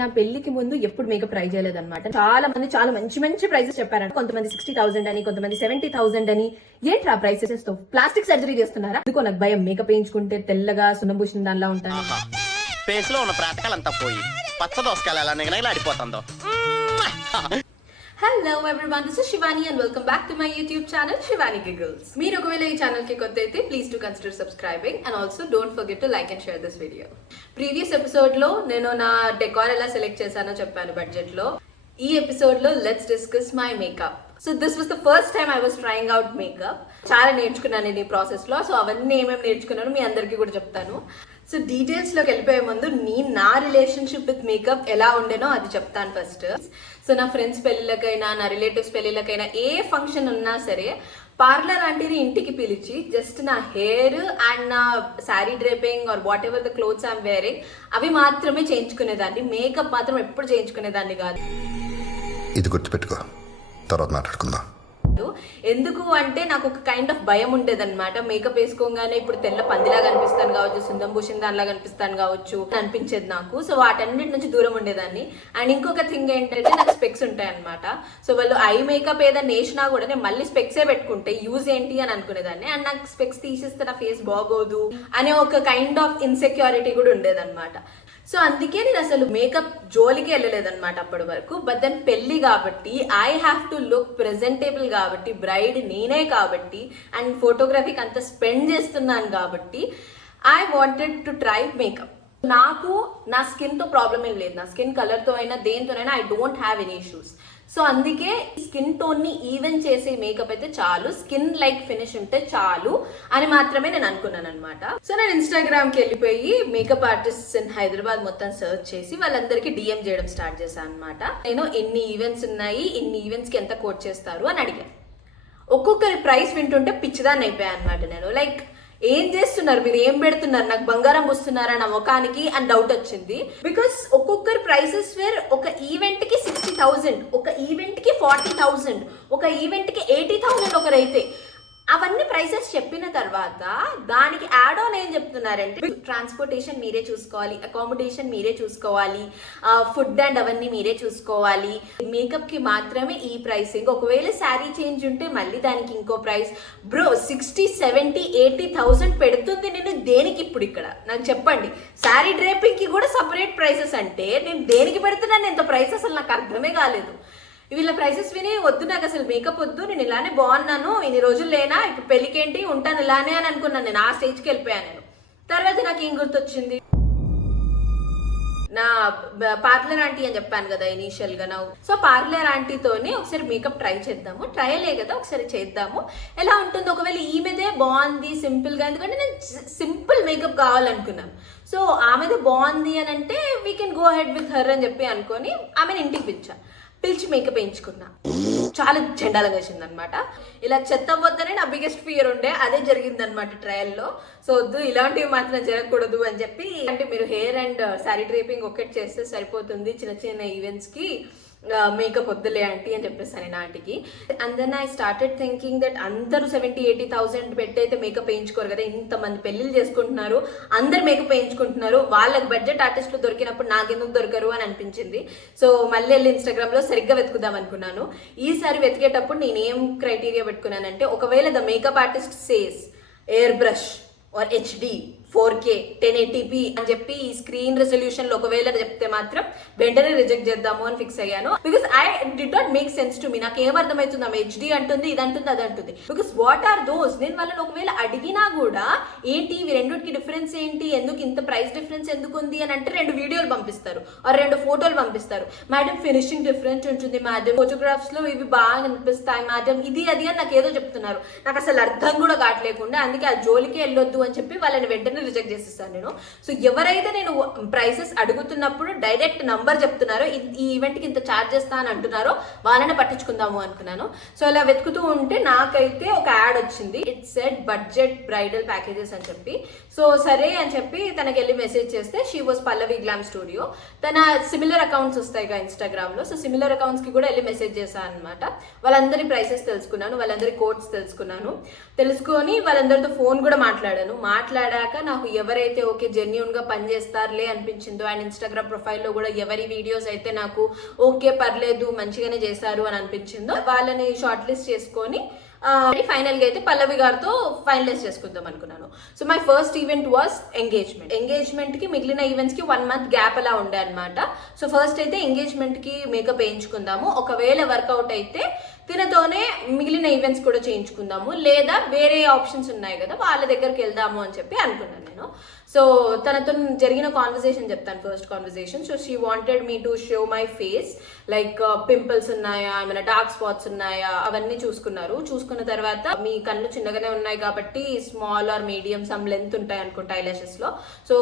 నా పెళ్లికి ముందు ఎప్పుడు మేకప్ ట్రై చేయలేదన్నమాట. చాలా మంది చాలా మంచి మంచి ప్రైజెస్ చెప్పారంట. కొంతమంది 60,000 అని, కొంతమంది 70,000 అని. ఏంట్రా ప్రైసెస్ తో ప్లాస్టిక్ సర్జరీ చేస్తున్నారా? అందుకో నాకు భయం. మేకప్ వేయించుకుంటే తెల్లగా సున్నం పూసిన దానిలా ఉంటాను. ఫేస్ లో ఉన్న ప్రాతకాలంతా పోయి పచ్చ దోసకాయలు ఎలా నిగనగలాడిపోతుందో. Hello everyone, this is Shivani and welcome back to my YouTube channel Shivani గిggles. మీరు ఒకవేళ ఈ ఛానల్ కి కొత్త అయితే please do consider subscribing and also don't forget to like and share this video. Previous episode లో నేను నా డెకార్ ఎలా సెలెక్ట్ చేశానో చెప్పాను బడ్జెట్ లో. ఈ ఎపిసోడ్ లో let's discuss my makeup. So this was the first time I was trying out makeup. చాలా నేర్చుకున్నాను నేను ఈ ప్రాసెస్ లో. సో అవన్నీ ఏమేమి నేర్చుకున్నాను మీ అందరికీ కూడా చెప్తాను. సో డీటెయిల్స్ లోకి వెళ్ళిపోయే ముందు నా రిలేషన్షిప్ విత్ మేకప్ ఎలా ఉండేనో అది చెప్తాను ఫస్ట్. సో నా ఫ్రెండ్స్ పెళ్ళిళ్ళకైనా, నా రిలేటివ్స్ పెళ్ళిళ్ళకైనా, ఏ ఫంక్షన్ ఉన్నా సరే పార్లర్ ఆంటీని ఇంటికి పిలిచి జస్ట్ నా హెయిర్ అండ్ నా sari draping or whatever the clothes I'm wearing అవి మాత్రమే చేయించుకునేదాన్ని. మేకప్ మాత్రం ఎప్పుడు చేయించుకునేదాన్ని కాదు. ఇది గుర్తుపెట్టుకో, తర్వాత మాట్లాడుకుందాం. ఎందుకు అంటే నాకు ఒక కైండ్ ఆఫ్ భయం ఉండేదన్నమాట. మేకప్ వేసుకోగానే ఇప్పుడు తెల్ల పందిలాగా అనిపిస్తాను కావచ్చు, సుందం భూషణ్ దానిలాగా అనిపిస్తాను కావచ్చు అనిపించేది నాకు. సో వాటన్నిటి నుంచి దూరం ఉండేదాన్ని. అండ్ ఇంకొక థింగ్ ఏంటంటే నాకు స్పెక్స్ ఉంటాయి అనమాట. సో వాళ్ళు ఐ మేకప్ ఏదైనా వేసినా కూడా నేను మళ్ళీ స్పెక్సే పెట్టుకుంటే యూజ్ ఏంటి అని అనుకునేదాన్ని. అండ్ నాకు స్పెక్స్ తీసేస్తే నా ఫేస్ బాగోదు అనే ఒక కైండ్ ఆఫ్ ఇన్సెక్యూరిటీ కూడా ఉండేదన్నమాట. సో అందుకే నేను అసలు మేకప్ జోలికి వెళ్ళలేదన్నమాట అప్పటి వరకు. బట్ దెన్ పెళ్లి కాబట్టి ఐ హ్యావ్ టు లుక్ ప్రెజెంటేబుల్ కాబట్టి, బ్రైడ్ నేనే కాబట్టి, అండ్ ఫోటోగ్రఫీకి అంత స్పెండ్ చేస్తున్నాను కాబట్టి I wanted to try makeup. నాకు నా స్కిన్ తో ప్రాబ్లం ఏం లేదు. నా స్కిన్ కలర్ తో అయినా దేనితోనైనా I don't have any issues. So అందుకే స్కిన్ టోన్ ని ఈవెన్ చేసే మేకప్ అయితే చాలు, స్కిన్ లైక్ ఫినిష్ ఉంటే చాలు అని మాత్రమే నేను అనుకున్నాను అనమాట. సో నేను ఇన్స్టాగ్రామ్ కి వెళ్ళిపోయి మేకప్ ఆర్టిస్ట్ ఇన్ హైదరాబాద్ మొత్తం సర్చ్ చేసి వాళ్ళందరికీ డిఎం చేయడం స్టార్ట్ చేశాను అనమాట. నేను ఎన్ని ఈవెంట్స్ ఉన్నాయి, ఇన్ని ఈవెంట్స్ కి ఎంత కోట్ చేస్తారు అని అడిగాను. ఒక్కొక్కరి ప్రైస్ వింటుంటే పిచ్చిదాన్ని అయిపోయాను అనమాట నేను. లైక్ ఏం చేస్తున్నారు మీరు, ఏం పెడుతున్నారు, నాకు బంగారం వస్తున్నారా నా ముఖానికి అని డౌట్ వచ్చింది. బికాస్ ఒక్కొక్కరి ప్రైసెస్ వేర్. ఒక ఈవెంట్ కి 60,000, ఒక ఈవెంట్ కి 40,000, ఒక ఈవెంట్ కి 80,000 ఒకరైతే. అవన్నీ ప్రైసెస్ చెప్పిన తర్వాత దానికి యాడ్ ఆన్ ఏం చెప్తున్నారంటే ట్రాన్స్పోర్టేషన్ మీరే చూసుకోవాలి, అకామిడేషన్ మీరే చూసుకోవాలి, ఫుడ్ అండ్ అవన్నీ మీరే చూసుకోవాలి, మేకప్ కి మాత్రమే ఈ ప్రైసింగ్, ఒకవేళ శారీ చేంజ్ ఉంటే మళ్ళీ దానికి ఇంకో ప్రైస్. బ్రో 60, 70, 80,000 పెడుతుంది నేను దేనికి ఇప్పుడు ఇక్కడ నాకు చెప్పండి. శారీ డ్రేపింగ్ కి కూడా సపరేట్ ప్రైసెస్ అంటే నేను దేనికి పెడుతున్నాను ఎంత ప్రైస్ అసలు నాకు అర్థమే కాలేదు. వీళ్ళ ప్రైసెస్ విని వద్దు, నాకు అసలు మేకప్ వద్దు, నేను ఇలానే బాగున్నాను, ఇన్ని రోజులు లేనా, ఇప్పుడు పెళ్లికేంటి ఉంటాను ఇలానే అని అనుకున్నాను. నేను ఆ స్టేజ్కి వెళ్ళిపోయాను నేను. తర్వాత నాకు ఏం గుర్తొచ్చింది, నా పార్లర్ ఆంటీ అని చెప్పాను కదా ఇనీషియల్ గా. సో పార్లర్ ఆంటీతోనే ఒకసారి మేకప్ ట్రై చేద్దాము, ట్రయలే కదా ఒకసారి చేద్దాము ఎలా ఉంటుంది, ఒకవేళ ఈమెదే బాగుంది సింపుల్ గా, ఎందుకంటే నేను సింపుల్ మేకప్ కావాలనుకున్నాను. సో ఆమెదే బాగుంది అని అంటే we can go head with her అని చెప్పి అనుకొని ఆమెను ఇంటికి పిలిచి మేకప్ వేయించుకున్నా. చాలా చండాలంగా వచ్చింది అనమాట. ఇలా చెత్త వద్దనే నా బిగ్గెస్ట్ ఫియర్ ఉండే, అదే జరిగింది అనమాట ట్రయల్లో. సో వద్దు, ఇలాంటివి మాత్రం జరగకూడదు అని చెప్పి, అంటే మీరు హెయిర్ అండ్ శారీ డ్రేపింగ్ ఒకటి చేస్తే సరిపోతుంది, చిన్న చిన్న ఈవెంట్స్ కి మేకప్ వద్దులే ఆంటీ అని చెప్పేస్తాను నేను ఆంటీకి. And then I started thinking that అందరూ 70, 80,000 పెట్టి అయితే మేకప్ వేయించుకోరు కదా, ఇంతమంది పెళ్లిళ్ళు చేసుకుంటున్నారు, అందరు మేకప్ వేయించుకుంటున్నారు, వాళ్ళకి బడ్జెట్ ఆర్టిస్టులు దొరికినప్పుడు నాకెందుకు దొరకరు అని అనిపించింది. సో మళ్ళీ వెళ్ళి ఇన్స్టాగ్రామ్ లో సరిగ్గా వెతుకుదాం అనుకున్నాను. ఈసారి వెతికేటప్పుడు నేను ఏం క్రైటీరియా పెట్టుకున్నానంటే, ఒకవేళ the makeup artist says airbrush or HD 4K 1080p అని చెప్పి ఈ స్క్రీన్ రెజల్యూషన్ లో ఒకవేళ చెప్తే మాత్రం వెంటనే రిజెక్ట్ చేద్దాము అని ఫిక్స్ అయ్యాను. Because I did not make sense to me. నాకు ఏమర్థమవుతుంది, ఆమె HD అంటుంది, ఇది అంటుంది, అది అంటుంది. Because what are those? నేను వాళ్ళని ఒకవేళ అడిగినా కూడా ఏంటి ఇవి రెండుకి డిఫరెన్స్ ఏంటి, ఎందుకు ఇంత ప్రైస్ డిఫరెన్స్ ఎందుకు ఉంది అని అంటే 2 వీడియోలు పంపిస్తారు ఆర్ 2 ఫోటోలు పంపిస్తారు. మేడం ఫినిషింగ్ డిఫరెంట్ ఉంటుంది మేడం, ఫోటోగ్రాఫ్స్ లో ఇవి బాగా అనిపిస్తాయి మేడం, ఇది అది అని నాకు ఏదో చెప్తున్నారు. నాకు అసలు అర్థం కూడా కావట్లేకుండా, అందుకే ఆ జోలికి వెళ్ళొద్దు అని చెప్పి వాళ్ళని వెంటనే రిజెక్ట్ చేసేస్తాను నేను. సో ఎవరైతే నేను ప్రైసెస్ అడుగుతున్నప్పుడు డైరెక్ట్ నంబర్ చెప్తున్నారో, ఈ ఈవెంట్ కి ఇంత ఛార్జ్ చేస్తా అని అంటున్నారో వాళ్ళని పట్టించుకుందాము అనుకున్నాను. సో అలా వెతుకుతూ ఉంటే నాకైతే ఒక యాడ్ వచ్చింది. It said budget bridal packages అని చెప్పి. సో సరే అని చెప్పి తనకి వెళ్ళి మెసేజ్ చేస్తే she was Pallavi glam studio. తన సిమిలర్ అకౌంట్స్ వస్తాయి కదా ఇన్స్టాగ్రామ్ లో. సో సిమిలర్ అకౌంట్స్ కి కూడా వెళ్ళి మెసేజ్ చేశాను అనమాట. వాళ్ళందరి ప్రైసెస్ తెలుసుకున్నాను, వాళ్ళందరి కోడ్స్ తెలుసుకుని వాళ్ళందరితో ఫోన్ కూడా మాట్లాడాను. మాట్లాడాక నా నాకు ఎవరైతే ఓకే జెన్యూన్ గా పనిచేస్తారులే అనిపించిందో, అండ్ ఇన్స్టాగ్రామ్ ప్రొఫైల్లో కూడా ఎవరి వీడియోస్ అయితే నాకు ఓకే పర్లేదు మంచిగానే చేశారు అని అనిపించిందో వాళ్ళని షార్ట్ లిస్ట్ చేసుకొని ఫైనల్ గా అయితే పల్లవి గారితో ఫైనలైజ్ చేసుకుందాం అనుకున్నాను. So my first event was engagement కి మిగిలిన ఈవెంట్స్ కి 1 month గ్యాప్ అలా ఉండే అనమాట. సో ఫస్ట్ అయితే ఎంగేజ్మెంట్ కి మేకప్ వేయించుకుందాము, ఒకవేళ వర్కౌట్ అయితే తినతోనే మిగిలిన ఈవెంట్స్ కూడా చేయించుకుందాము, లేదా వేరే ఆప్షన్స్ ఉన్నాయి కదా వాళ్ళ దగ్గరికి వెళ్దాము అని చెప్పి అనుకున్నాను నేను. సో తనతో జరిగిన కాన్వర్సేషన్ చెప్తాను. First conversation, so she wanted me to show my face, like pimples ఉన్నాయా, ఏమైనా డార్క్ స్పాట్స్ ఉన్నాయా, అవన్నీ చూసుకున్న తర్వాత మీ కళ్ళు చిన్నగానే ఉన్నాయి కాబట్టి small are medium some length ఉంటాయి అనుకుంటా ఐలాషెస్ లో, సో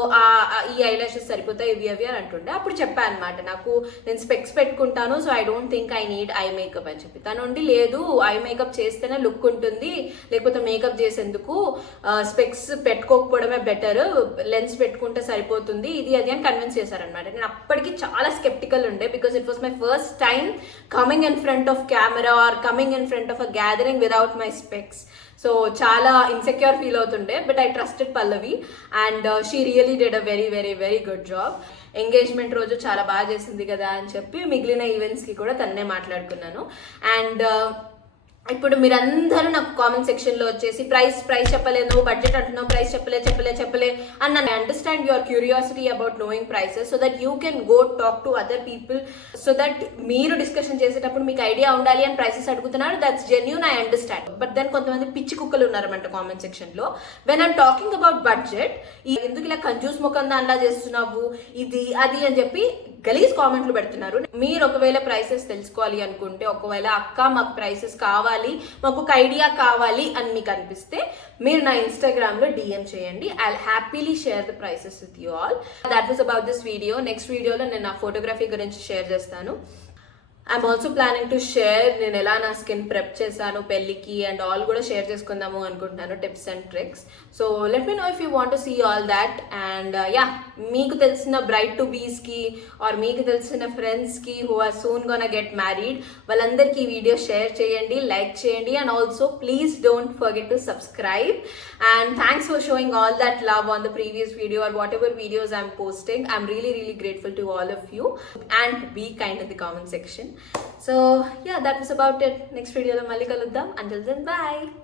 ఈ ఐలాషెస్ సరిపోతాయి ఇవి అవి అని అంటుండే. అప్పుడు చెప్పాను అనమాట, నాకు నేను స్పెక్స్ పెట్టుకుంటాను, so I don't think I need eye makeup అని చెప్పి. తను లేదు ఐ మేకప్ చేస్తేనే లుక్ ఉంటుంది, లేకపోతే మేకప్ చేసేందుకు స్పెక్స్ పెట్టుకోకపోవడమే బెటర్, లెన్స్ పెట్టుకుంటే సరిపోతుంది ఇది అది అని కన్విన్స్ చేశారనమాట. నేను అప్పటికి చాలా స్కెప్టికల్ ఉండే, because it was my first time coming in front of camera or coming in front of a gathering without my specs. So చాలా ఇన్సెక్యూర్ ఫీల్ అవుతుండే, but I trusted Pallavi and she really did a very very very good job. Engagement రోజు చాలా బాగా చేసింది కదా అని చెప్పి మిగిలిన ఈవెంట్స్కి కూడా తన్నే మాట్లాడుకున్నాను. అండ్ ఇప్పుడు మీరందరూ నాకు కామెంట్ సెక్షన్ లో వచ్చేసి ప్రైస్ చెప్పలేదు, బడ్జెట్ అంటున్నావు, ప్రైస్ చెప్పలే and I understand your curiosity about knowing prices, so that you can go talk to other people, so that మీరు డిస్కషన్ చేసేటప్పుడు మీకు ఐడియా ఉండాలి అని ప్రైసెస్ అడుగుతున్నారు. That's genuine, I understand. But then కొంతమంది పిచ్చి కుక్కలు ఉన్నారన్నమాట కామెంట్ సెక్షన్ లో. When I'm talking about budget, ఎందుకు ఇలా కంజూస్ ముఖం దానిలా చేస్తున్నావు ఇది అది అని చెప్పి గలీజ్ కామెంట్లు పెడుతున్నారు. మీరు ఒకవేళ ప్రైసెస్ తెలుసుకోవాలి అనుకుంటే, ఒకవేళ అక్క మాకు ప్రైసెస్ కావాలి, మాకు ఒక ఐడియా కావాలి అని మీకు అనిపిస్తే మీరు నా ఇన్స్టాగ్రామ్ లో డిఎం చేయండి. I happily share the prices with you all. That was about this video. Next వీడియోలో నేను నా ఫోటోగ్రఫీ గురించి షేర్ చేస్తాను. I'm also planning to share నేను ఎలా నా స్కిన్ ప్రెప్ చేశాను పెళ్ళికి అండ్ ఆల్ కూడా షేర్ చేసుకుందాము అనుకుంటున్నాను, tips and tricks. So let me know if you want to see all that. And yeah, మీకు తెలిసిన బ్రైడ్ టు బీస్కి ఆర్ మీకు తెలిసిన ఫ్రెండ్స్కి who are soon gonna get married వాళ్ళందరికీ ఈ వీడియో షేర్ చేయండి, లైక్ చేయండి, and also please don't forget to subscribe. And thanks for showing all that love on the previous video or whatever videos I'm posting. I'm really really grateful to all of you, and be kind in the comment section. So yeah, that was about it. Next video lo malli kaluddam. Until then, bye.